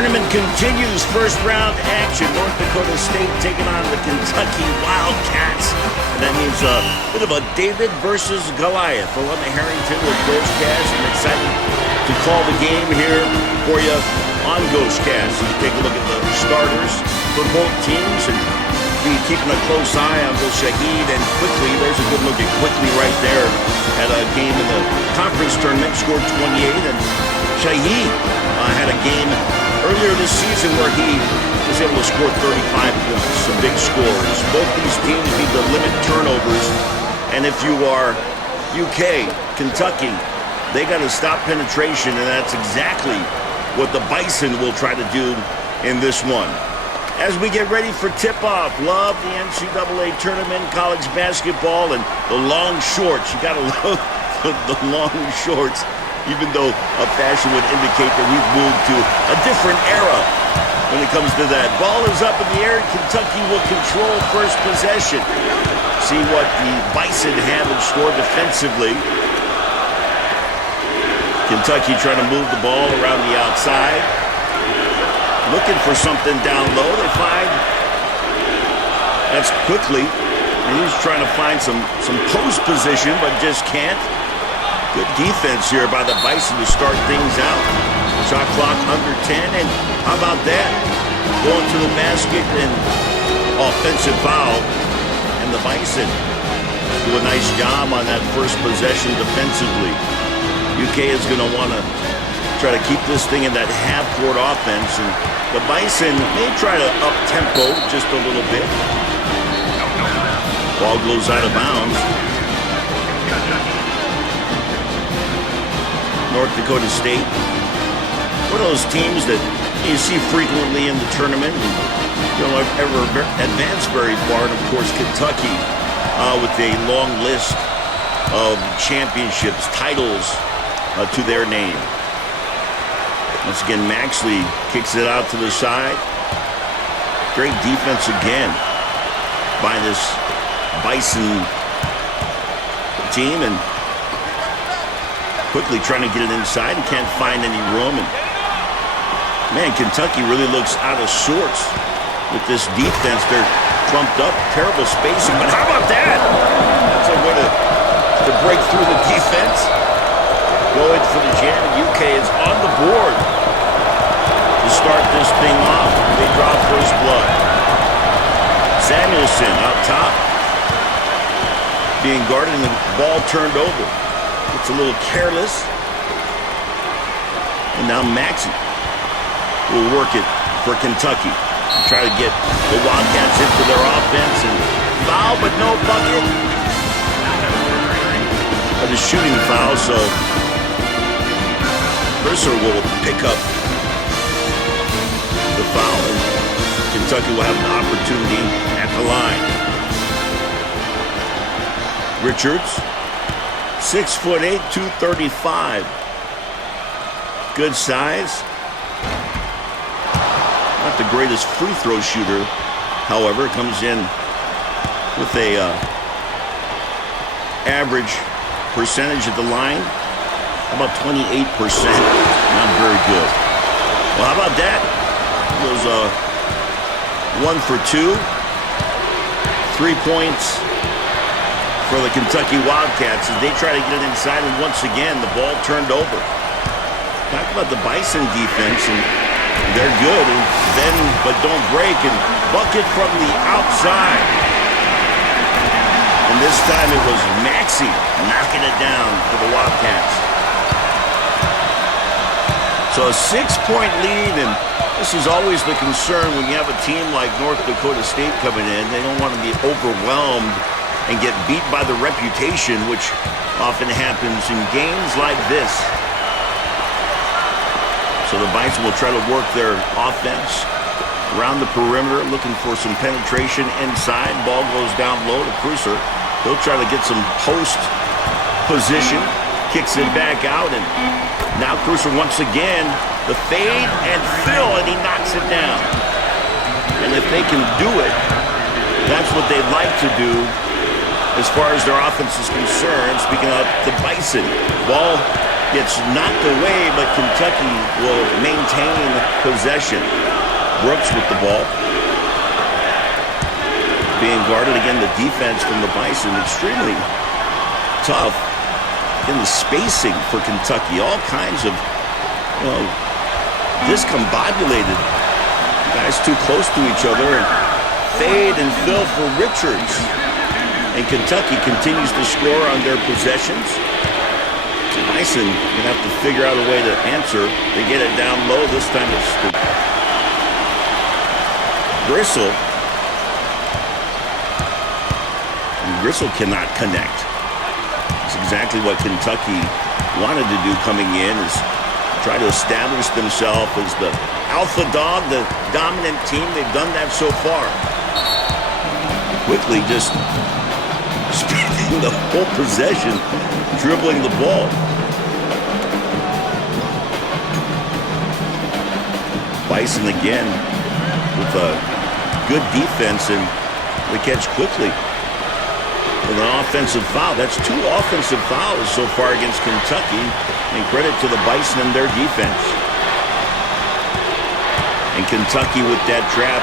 tournament continues. First round action. North Dakota State taking on the Kentucky Wildcats. And that means a bit of a David versus Goliath. Alana Harrington with ghostcast. I'm excited to call the game here for you on ghostcast. You take a look at the starters for both teams and be keeping a close eye on both Shahid and Quickly. There's a good look at Quickly right there at a game in the conference tournament. Scored 28, and Shahid had a game earlier this season where he was able to score 35 points. Some big scores. Both these teams need to limit turnovers, and if you are UK, Kentucky, they got to stop penetration, and that's exactly what the Bison will try to do in this one. As we get ready for tip-off, love the NCAA tournament, college basketball, and the long shorts. You got to love the long shorts, even though a fashion would indicate that we've moved to a different era when it comes to that. Ball is up in the air. Kentucky will control first possession. See what the Bison have in store defensively. Kentucky trying to move the ball around the outside. Looking for something down low. They find that's Quickly. And he's trying to find some post position, but just can't. Good defense here by the Bison to start things out. Shot clock under 10, and how about that? Going to the basket and offensive foul. And the Bison do a nice job on that first possession defensively. UK is going to want to try to keep this thing in that half-court offense, and the Bison may try to up-tempo just a little bit. Ball goes out of bounds. North Dakota State, one of those teams that you see frequently in the tournament and don't ever advance very far. And of course, Kentucky with a long list of championships, titles to their name. Once again, Maxley kicks it out to the side. Great defense again by this Bison team, and Quickly trying to get it inside and can't find any room. And man, Kentucky really looks out of sorts with this defense. They're clumped up, terrible spacing, but how about that? That's a way to break through the defense. Going for the jam. UK is on the board to start this thing off. They draw first blood. Samuelson up top, being guarded, and the ball turned over. It's a little careless. And now Maxey will work it for Kentucky. Try to get the Wildcats into their offense, and foul, but no bucket. But a shooting foul, so Mercer will pick up the foul, and Kentucky will have an opportunity at the line. Richards, 6'8", 235. Good size. Not the greatest free throw shooter, however. Comes in with a average percentage at the line. How about 28%? Not very good. Well, how about that? It was 1 for 2. 3 points for the Kentucky Wildcats as they try to get it inside, and once again, the ball turned over. Talk about the Bison defense, and they're good, and bend but don't break, and bucket from the outside. And this time it was Maxey knocking it down for the Wildcats. So a 6-point lead, and this is always the concern when you have a team like North Dakota State coming in. They don't want to be overwhelmed and get beat by the reputation, which often happens in games like this. So the Bison will try to work their offense around the perimeter, looking for some penetration inside. Ball goes down low to Cruiser. He'll try to get some post position, kicks it back out, and now Cruiser once again, the fade and fill, and he knocks it down. And if they can do it, that's what they'd like to do as far as their offense is concerned. Speaking of the Bison, ball gets knocked away, but Kentucky will maintain possession. Brooks with the ball. Being guarded again, the defense from the Bison, extremely tough. Again, the spacing for Kentucky, all kinds of, discombobulated. Guys too close to each other, and fade and fill for Richards. And Kentucky continues to score on their possessions. Bison going to have to figure out a way to answer. They get it down low. This time it's Gristle. And Gristle cannot connect. It's exactly what Kentucky wanted to do coming in, is try to establish themselves as the alpha dog, the dominant team. They've done that so far. Quickly just spending the whole possession dribbling the ball. Bison again with a good defense, and the catch quickly with an offensive foul. That's 2 offensive fouls so far against Kentucky, and credit to the Bison and their defense. And Kentucky with that trap,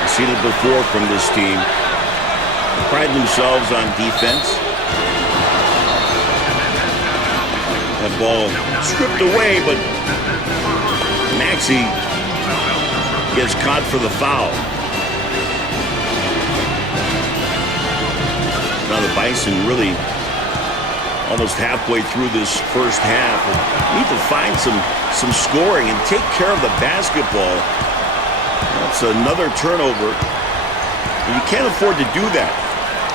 I've seen it before from this team. They pride themselves on defense. That ball stripped away, but Maxey gets caught for the foul. Now the Bison really almost halfway through this first half. Need to find some scoring and take care of the basketball. That's another turnover. And you can't afford to do that.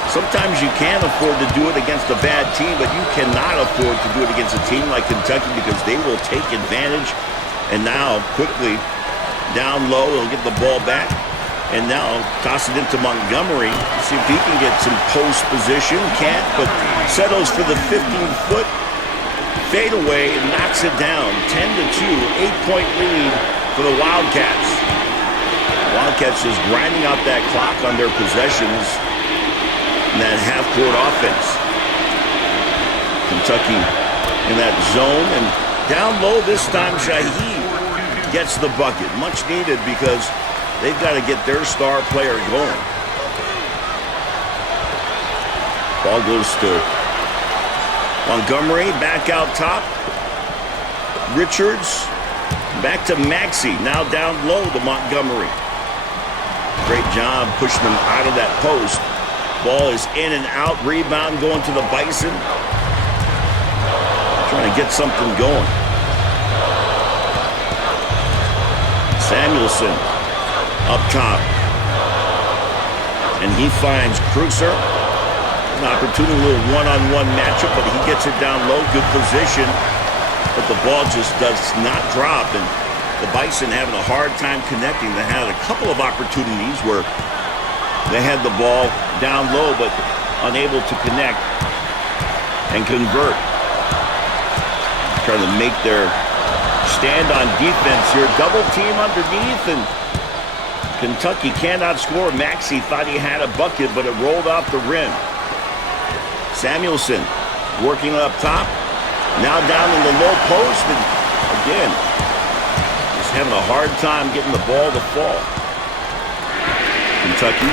Sometimes you can afford to do it against a bad team, but you cannot afford to do it against a team like Kentucky, because they will take advantage. And now, quickly, down low, he'll get the ball back. And now, toss it into Montgomery. See if he can get some post position. Can't, but settles for the 15-foot fadeaway and knocks it down. 10-2, 8-point lead for the Wildcats. Wildcats just grinding out that clock on their possessions in that half-court offense. Kentucky in that zone, and down low this time, Shaheed gets the bucket. Much needed, because they've got to get their star player going. Ball goes to Montgomery, back out top. Richards, back to Maxey, now down low to Montgomery. Great job pushing them out of that post. Ball is in and out, rebound going to the Bison. Trying to get something going. Samuelson up top. And he finds Cruiser. An opportunity, a little one-on-one matchup, but he gets it down low, good position. But the ball just does not drop, and the Bison having a hard time connecting. They had a couple of opportunities where they had the ball down low, but unable to connect and convert. Trying to make their stand on defense here. Double team underneath, and Kentucky cannot score. Maxey thought he had a bucket, but it rolled off the rim. Samuelson working up top. Now down in the low post, and again, just having a hard time getting the ball to fall. Kentucky,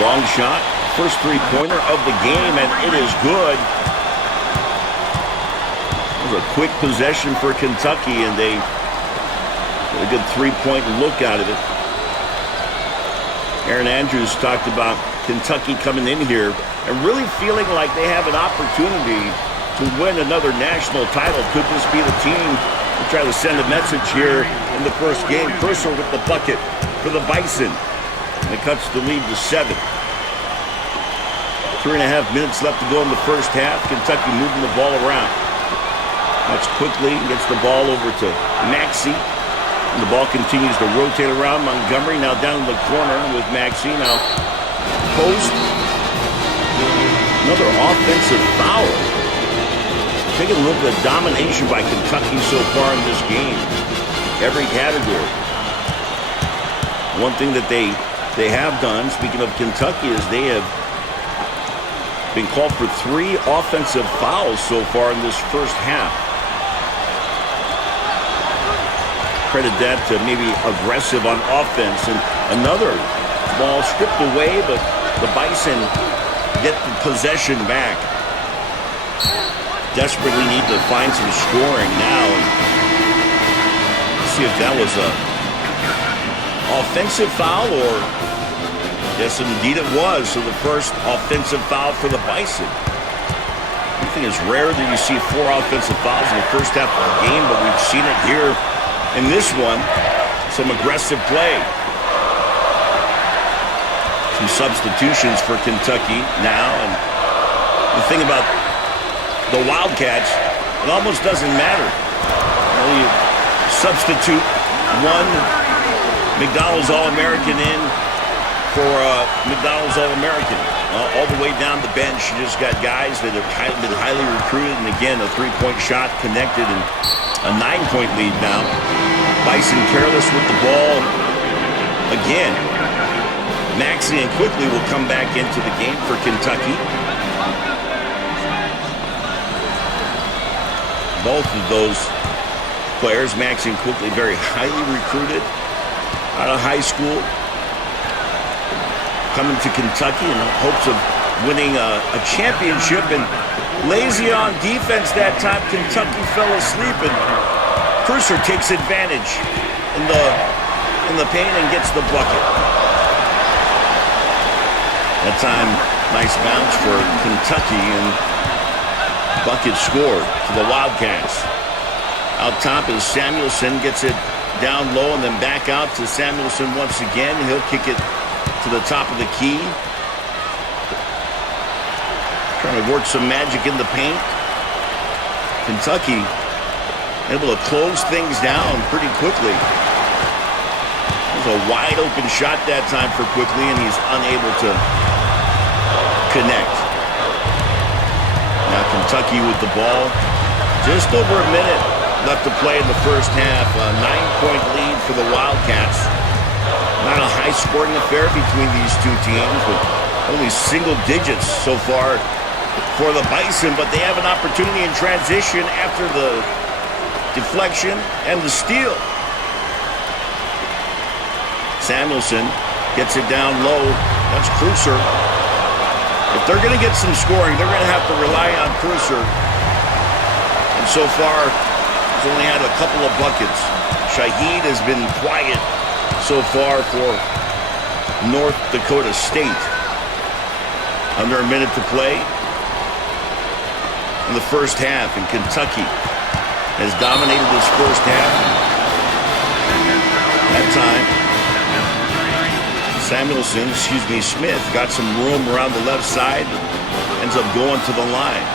long shot, first three-pointer of the game, and it is good. It was a quick possession for Kentucky, and they got a good three-point look out of it. Aaron Andrews talked about Kentucky coming in here and really feeling like they have an opportunity to win another national title. Could this be the team to try to send a message here in the first game? Purser with the bucket for the Bison. And it cuts the lead to 7. 3.5 minutes left to go in the first half. Kentucky moving the ball around. That's quickly, gets the ball over to Maxey. And the ball continues to rotate around. Montgomery now down in the corner with Maxey. Now post. Another offensive foul. Taking a look at the domination by Kentucky so far in this game. Every category. One thing that they have done, speaking of Kentucky, is they have been called for 3 offensive fouls so far in this first half. Credit that to maybe aggressive on offense. And another ball stripped away, but the Bison get the possession back. Desperately need to find some scoring now. Let's see if that was a offensive foul or... Yes, indeed it was. So the first offensive foul for the Bison. I think it's rare that you see 4 offensive fouls in the first half of the game, but we've seen it here in this one. Some aggressive play. Some substitutions for Kentucky now. And the thing about the Wildcats, it almost doesn't matter. You substitute one McDonald's All-American in for McDonald's All-American. All the way down the bench, you just got guys that have been highly recruited. And again, a 3-point shot connected and a 9-point lead now. Bison careless with the ball again. Maxey and Quickly will come back into the game for Kentucky. Both of those players, Maxey and Quickly, very highly recruited out of high school. Coming to Kentucky in hopes of winning a championship, and lazy on defense that time. Kentucky fell asleep, and Cruiser takes advantage in the paint and gets the bucket. That time, nice bounce for Kentucky, and bucket scored for the Wildcats. Out top is Samuelson, gets it down low and then back out to Samuelson once again. He'll kick it to the top of the key. Trying to work some magic in the paint. Kentucky able to close things down pretty quickly. There's a wide open shot that time for Quickly, and he's unable to connect. Now Kentucky with the ball. Just over a minute left to play in the first half. A 9-point lead for the Wildcats. Not a high-scoring affair between these two teams, but only single digits so far for the Bison. But they have an opportunity in transition after the deflection and the steal. Samuelson gets it down low. That's Cruiser. If they're going to get some scoring, they're going to have to rely on Cruiser. And so far, he's only had a couple of buckets. Shaheed has been quiet so far for North Dakota State. Under a minute to play in the first half, and Kentucky has dominated this first half. That time, Smith got some room around the left side, ends up going to the line.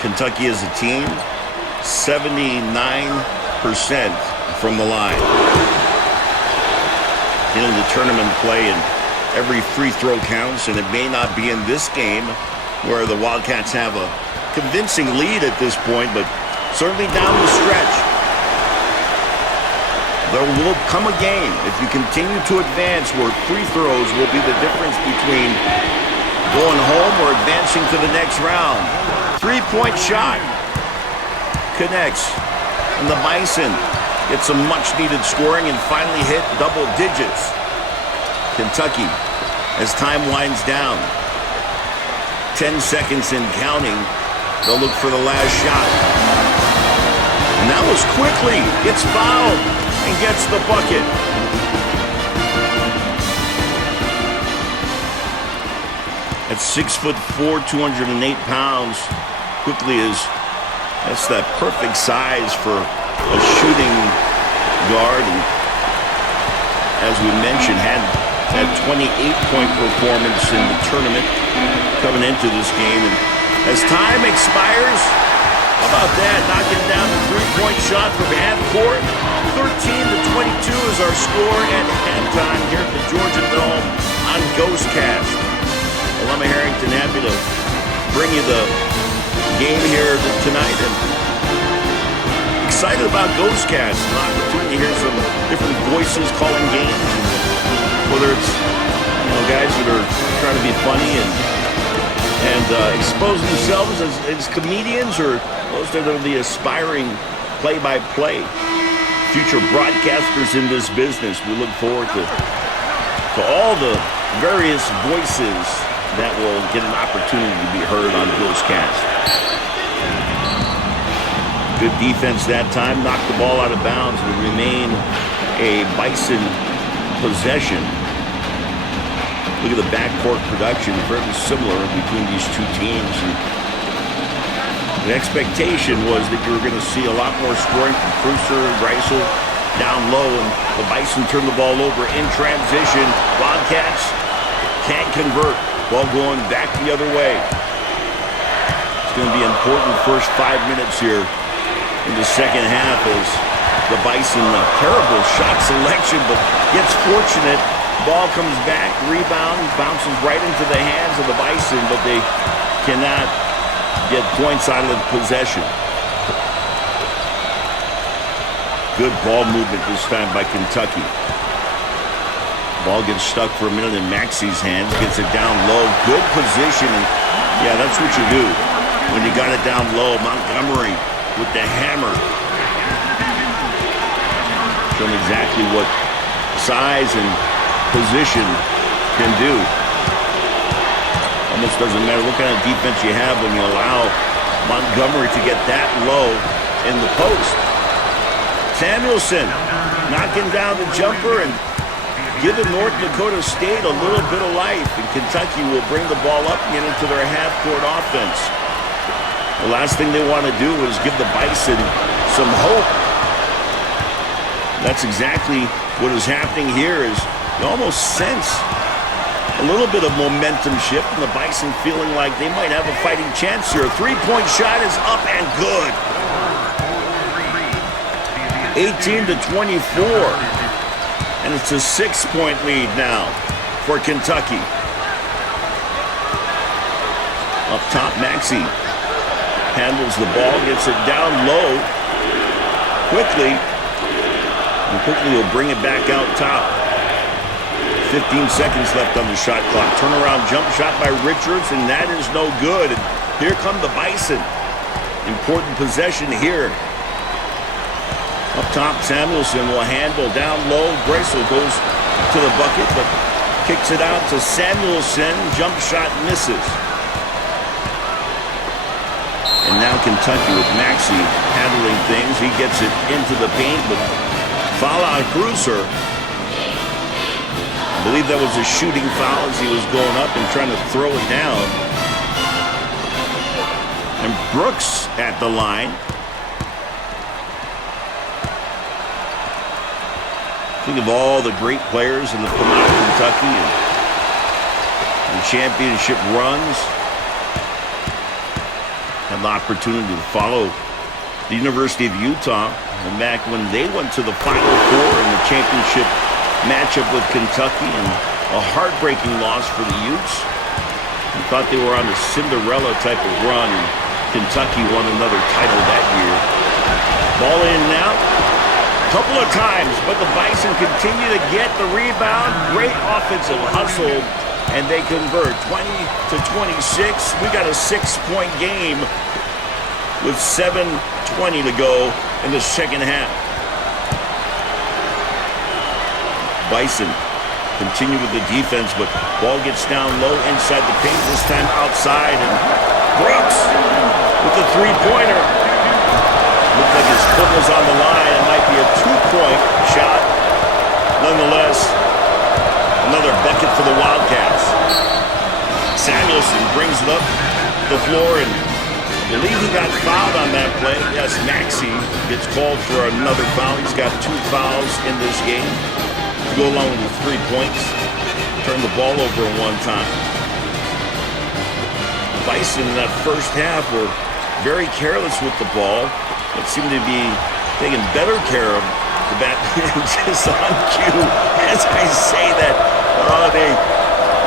Kentucky as a team, 79% from the line. In the tournament play, and every free throw counts, and it may not be in this game where the Wildcats have a convincing lead at this point, but certainly down the stretch. There will come a game if you continue to advance where free throws will be the difference between going home or advancing to the next round. 3-point shot connects, and the Bison get some much-needed scoring and finally hit double digits. Kentucky, as time winds down, 10 seconds in counting, they'll look for the last shot. And that was Quickly, gets fouled and gets the bucket. At 6'4", 208 pounds, Quickly that's that perfect size for a shooting guard. And as we mentioned, had that 28-point performance in the tournament coming into this game. And as time expires, how about that? Knocking down the 3-point shot from half court. 13-22 is our score at halftime here at the Georgia Dome on Ghostcast. Well, I'm Harrington, happy to bring you the game here tonight, and excited about Ghostcast. An opportunity to hear some different voices calling games, whether it's guys in that are trying to be funny and expose themselves as comedians, or those that are the aspiring play-by-play future broadcasters in this business. We look forward to all the various voices that will get an opportunity to be heard on ghostcast. Good defense that time, knocked the ball out of bounds and remain a Bison possession. Look at the backcourt production, very similar between these two teams. And the expectation was that you were going to see a lot more scoring from Cruiser and Greisel down low, and the Bison turned the ball over in transition. Wildcats can't convert. Ball going back the other way. It's going to be important first 5 minutes here in the second half as the Bison, a terrible shot selection, but gets fortunate. Ball comes back, rebound, bounces right into the hands of the Bison, but they cannot get points out of the possession. Good ball movement this time by Kentucky. Ball gets stuck for a minute in Maxi's hands, gets it down low. Good position. And yeah, that's what you do when you got it down low. Montgomery with the hammer. Showing exactly what size and position can do. Almost doesn't matter what kind of defense you have when you allow Montgomery to get that low in the post. Samuelson knocking down the jumper and giving North Dakota State a little bit of life, and Kentucky will bring the ball up and get into their half-court offense. The last thing they want to do is give the Bison some hope. That's exactly what is happening here. Is you almost sense a little bit of momentum shift, and the Bison feeling like they might have a fighting chance here. A three-point shot is up and good. 18-24. And it's a 6-point lead now for Kentucky. Up top, Maxi handles the ball, gets it down low quickly, and quickly will bring it back out top. 15 seconds left on the shot clock. Turnaround jump shot by Richards, and that is no good. And here come the Bison. Important possession here. Up top, Samuelson will handle down low. Greisel goes to the bucket, but kicks it out to Samuelson. Jump shot misses. And now Kentucky with Maxi handling things. He gets it into the paint, but foul on Cruiser. I believe that was a shooting foul as he was going up and trying to throw it down. And Brooks at the line. Think of all the great players in the come out of Kentucky and the championship runs. Had the opportunity to follow the University of Utah, and back when they went to the Final Four in the championship matchup with Kentucky, and a heartbreaking loss for the Utes. We thought they were on a Cinderella type of run, and Kentucky won another title that year. Ball in now. Couple of times, but the Bison continue to get the rebound. Great offensive hustle, and they convert 20-26. We got a 6-point game with 7:20 to go in the second half. Bison continue with the defense, but ball gets down low inside the paint, this time outside, and Brooks with the three-pointer. Looked like his foot was on the line. It might be a 2-point shot. Nonetheless, another bucket for the Wildcats. Samuelson brings it up the floor, and I believe he got fouled on that play. Yes, Maxi gets called for another foul. He's got 2 fouls in this game to go along with the 3 points. Turned the ball over one time. Bison in that first half were very careless with the ball, but seem to be taking better care of the bat just on cue. As I say that,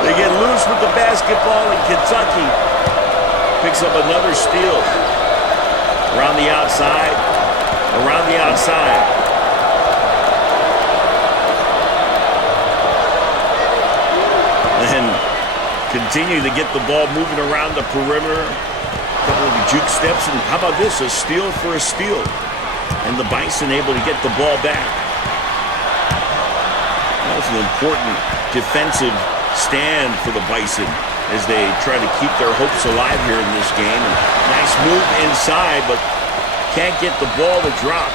they get loose with the basketball, and Kentucky picks up another steal. Around the outside. And Continue to get the ball moving around the perimeter. A couple of juke steps, and how about this? A steal for a steal. And the Bison able to get the ball back. That was an important defensive stand for the Bison as they try to keep their hopes alive here in this game. And nice move inside, but can't get the ball to drop.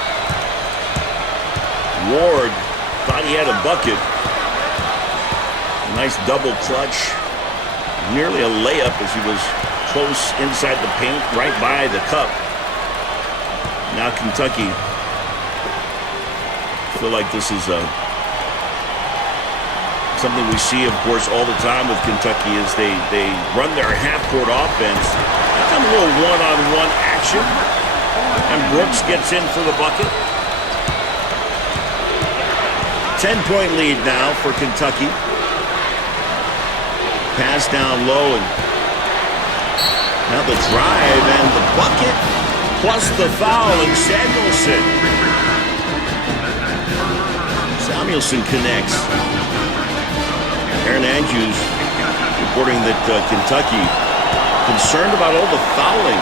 Ward thought he had a bucket. Nice double clutch. Nearly a layup as he was close inside the paint, right by the cup. Now Kentucky, I feel like this is something we see, of course, all the time with Kentucky is they run their half-court offense. That's a little one-on-one action. And Brooks gets in for the bucket. 10-point lead now for Kentucky. Pass down low, and now the drive and the bucket, plus the foul, and Samuelson connects. Aaron Andrews reporting that Kentucky concerned about all the fouling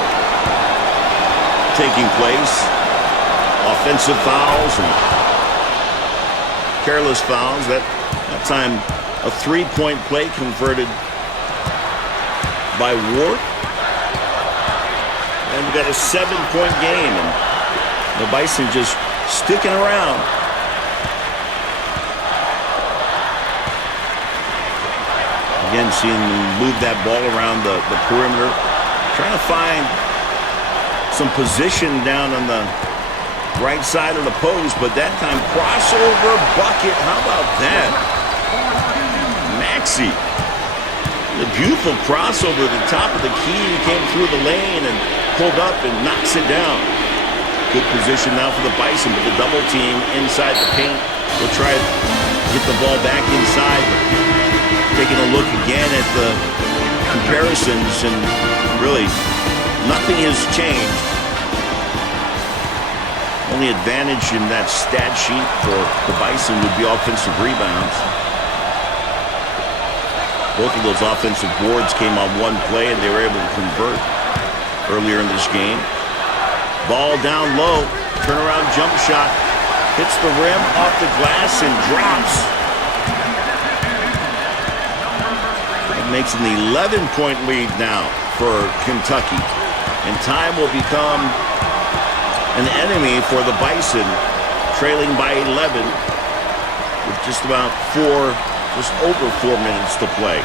taking place, offensive fouls and careless fouls. That time, a three-point play converted by Ward. And we got a 7-point game. And the Bison just sticking around. Again, seeing them move that ball around the perimeter. Trying to find some position down on the right side of the post. But that time, crossover bucket. How about that? The beautiful crossover at the top of the key. He came through the lane and pulled up and knocks it down. Good position now for the Bison, but the double team inside the paint will try to get the ball back inside. Taking a look again at the comparisons, and really nothing has changed. Only advantage in that stat sheet for the Bison would be offensive rebounds. Both of those offensive boards came on one play, and they were able to convert earlier in this game. Ball down low, turnaround jump shot, hits the rim, off the glass, and drops. It makes an 11-point lead now for Kentucky, and time will become an enemy for the Bison, trailing by 11 with just over 4 minutes to play.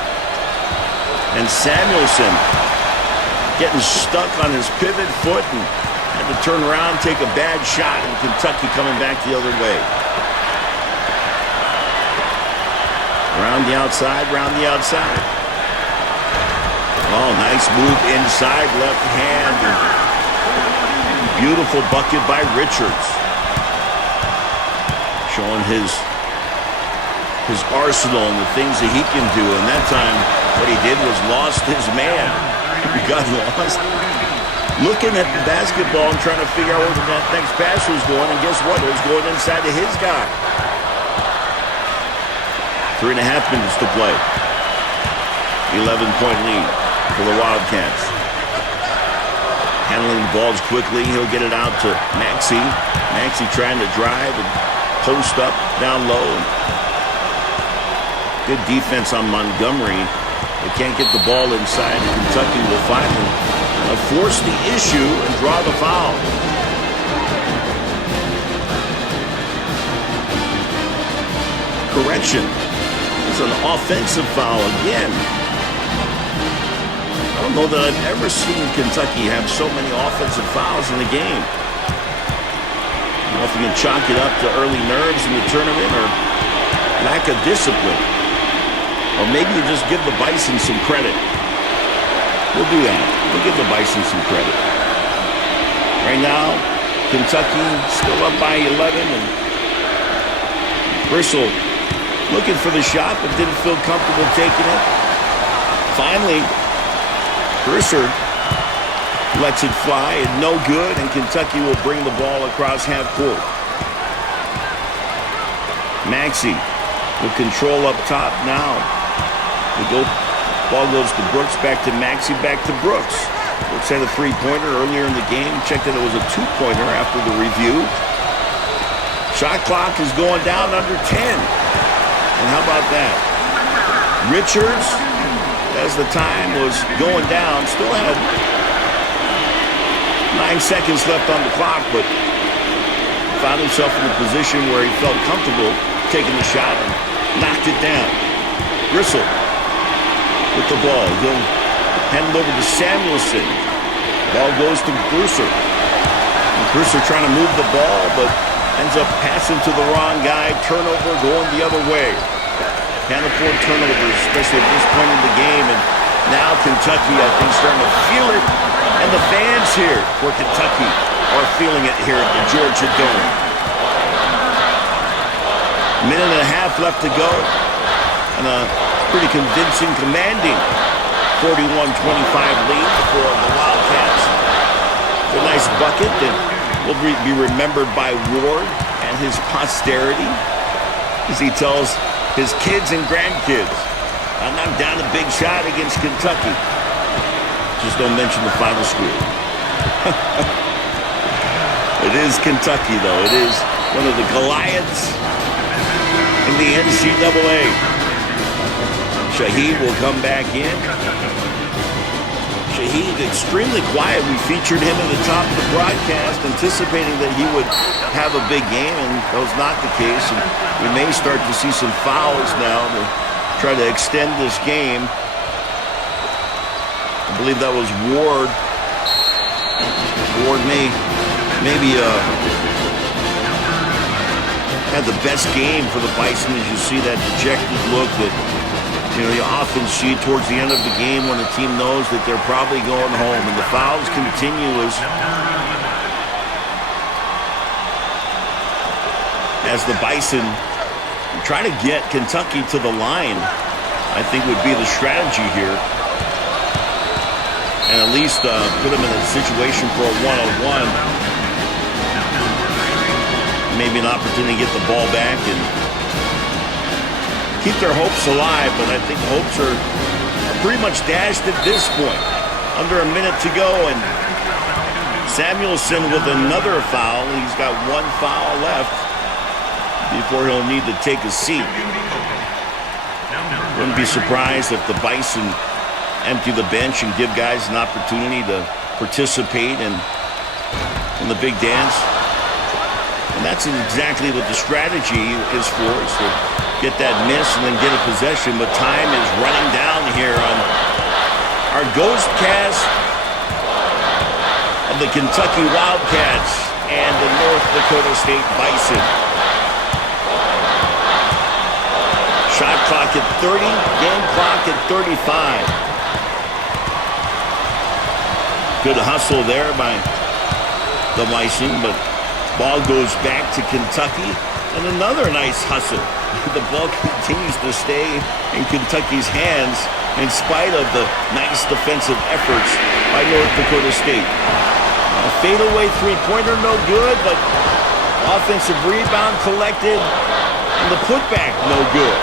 And Samuelson getting stuck on his pivot foot and had to turn around, take a bad shot, and Kentucky coming back the other way. Around the outside. Oh, nice move inside, left hand. Beautiful bucket by Richards. Showing his arsenal and the things that he can do. And that time, what he did was lost his man. He got lost. Looking at the basketball and trying to figure out where that next pass was going. And guess what? It was going inside to his guy. 3.5 minutes to play. 11-point lead for the Wildcats. Handling the balls quickly. He'll get it out to Maxey. Maxey trying to drive and post up down low. Good defense on Montgomery. They can't get the ball inside, and Kentucky will finally force the issue and draw the foul. Correction. It's an offensive foul again. I don't know that I've ever seen Kentucky have so many offensive fouls in the game. I don't know if you can chalk it up to early nerves in the tournament or lack of discipline. Or maybe you just give the Bison some credit. We'll do that. We'll give the Bison some credit. Right now, Kentucky still up by 11, and Bristol looking for the shot, but didn't feel comfortable taking it. Finally, Mercer lets it fly, and no good, and Kentucky will bring the ball across half court. Maxey will control up top now. We go Ball goes to Brooks, back to Maxey, back to Brooks. Brooks had a three-pointer earlier in the game. Checked that it was a two-pointer after the review. Shot clock is going down under 10. And how about that? Richards, as the time was going down, still had 9 seconds left on the clock, but found himself in a position where he felt comfortable taking the shot and knocked it down. Gristle with the ball. He'll hand it over to Samuelson. Ball goes to Brewster. And Brewster trying to move the ball, but ends up passing to the wrong guy. Turnover going the other way. Can't afford turnovers, especially at this point in the game. And now Kentucky, I think, starting to feel it. And the fans here for Kentucky are feeling it here at the Georgia Dome. Minute and a half left to go. And a pretty convincing, commanding 41-25 lead for the Wildcats. It's a nice bucket that will be remembered by Ward and his posterity as he tells his kids and grandkids, I knocked down a big shot against Kentucky. Just don't mention the final score. It is Kentucky, though. It is one of the Goliaths in the NCAA. Shaheed will come back in. Shaheed extremely quiet. We featured him at the top of the broadcast, anticipating that he would have a big game, and that was not the case. And we may start to see some fouls now to try to extend this game. I believe that was Ward. Ward maybe had the best game for the Bison, as you see that dejected look that you often see towards the end of the game when the team knows that they're probably going home. And the fouls continue as the Bison try to get Kentucky to the line, I think would be the strategy here. And at least put them in a situation for a one-on-one. Maybe an opportunity to get the ball back and keep their hopes alive, but I think hopes are pretty much dashed at this point. Under a minute to go, and Samuelson with another foul. He's got one foul left before he'll need to take a seat. Wouldn't be surprised if the Bison empty the bench and give guys an opportunity to participate in the big dance. And that's exactly what the strategy is for, is to get that miss and then get a possession. But time is running down here on our ghostcast of the Kentucky Wildcats and the North Dakota State Bison. Shot clock at 30, game clock at 35. Good hustle there by the Bison, but ball goes back to Kentucky, and another nice hustle. The ball continues to stay in Kentucky's hands in spite of the nice defensive efforts by North Dakota State. A fadeaway three-pointer, no good, but offensive rebound collected, and the putback, no good.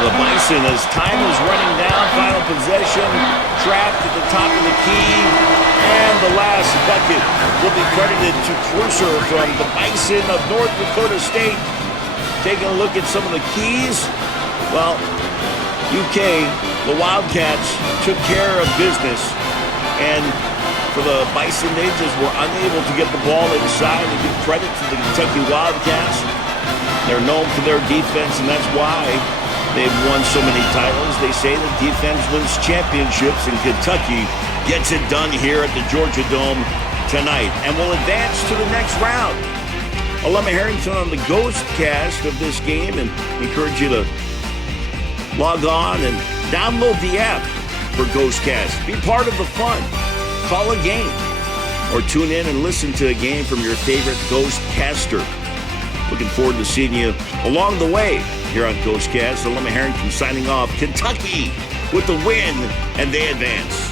The Bison, as time is running down, final possession, trapped at the top of the key, and the last bucket will be credited to Cruiser from the Bison of North Dakota State. Taking a look at some of the keys, well, UK, the Wildcats took care of business, and for the Bison, they just were unable to get the ball inside. And give credit to the Kentucky Wildcats. They're known for their defense, and that's why they've won so many titles. They say that defense wins championships, and Kentucky gets it done here at the Georgia Dome tonight and will advance to the next round. Alumni Harrington on the ghostcast of this game, and encourage you to log on and download the app for Ghostcast. Be part of the fun. Call a game or tune in and listen to a game from your favorite Ghostcaster. Looking forward to seeing you along the way here on Ghostcast. Alumni Harrington signing off. Kentucky with the win, and they advance.